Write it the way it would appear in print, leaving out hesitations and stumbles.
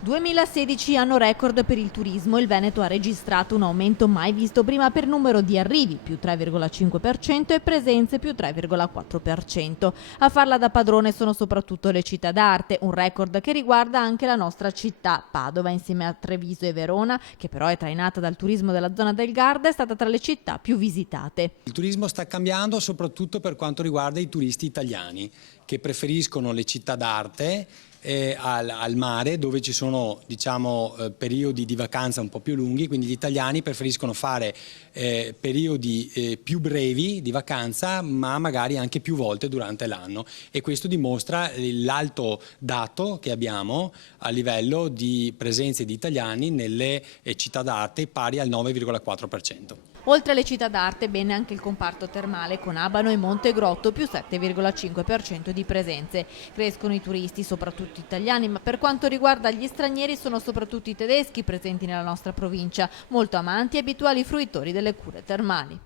2016 anno record per il turismo. Il Veneto ha registrato un aumento mai visto prima per numero di arrivi, più 3,5%, e presenze, più 3,4%. A farla da padrone sono soprattutto le città d'arte, un record che riguarda anche la nostra città. Padova, insieme a Treviso e Verona, che però è trainata dal turismo della zona del Garda, è stata tra le città più visitate. Il turismo sta cambiando soprattutto per quanto riguarda i turisti italiani, che preferiscono le città d'arte al mare, dove ci sono periodi di vacanza un po' più lunghi, quindi gli italiani preferiscono fare periodi più brevi di vacanza, ma magari anche più volte durante l'anno, e questo dimostra l'alto dato che abbiamo a livello di presenze di italiani nelle città d'arte, pari al 9,4%. Oltre alle città d'arte, bene anche il comparto termale con Abano e Montegrotto, più 7,5% di presenze. Crescono i turisti, soprattutto italiani, ma per quanto riguarda gli stranieri sono soprattutto i tedeschi presenti nella nostra provincia, molto amanti e abituali fruitori delle cure termali.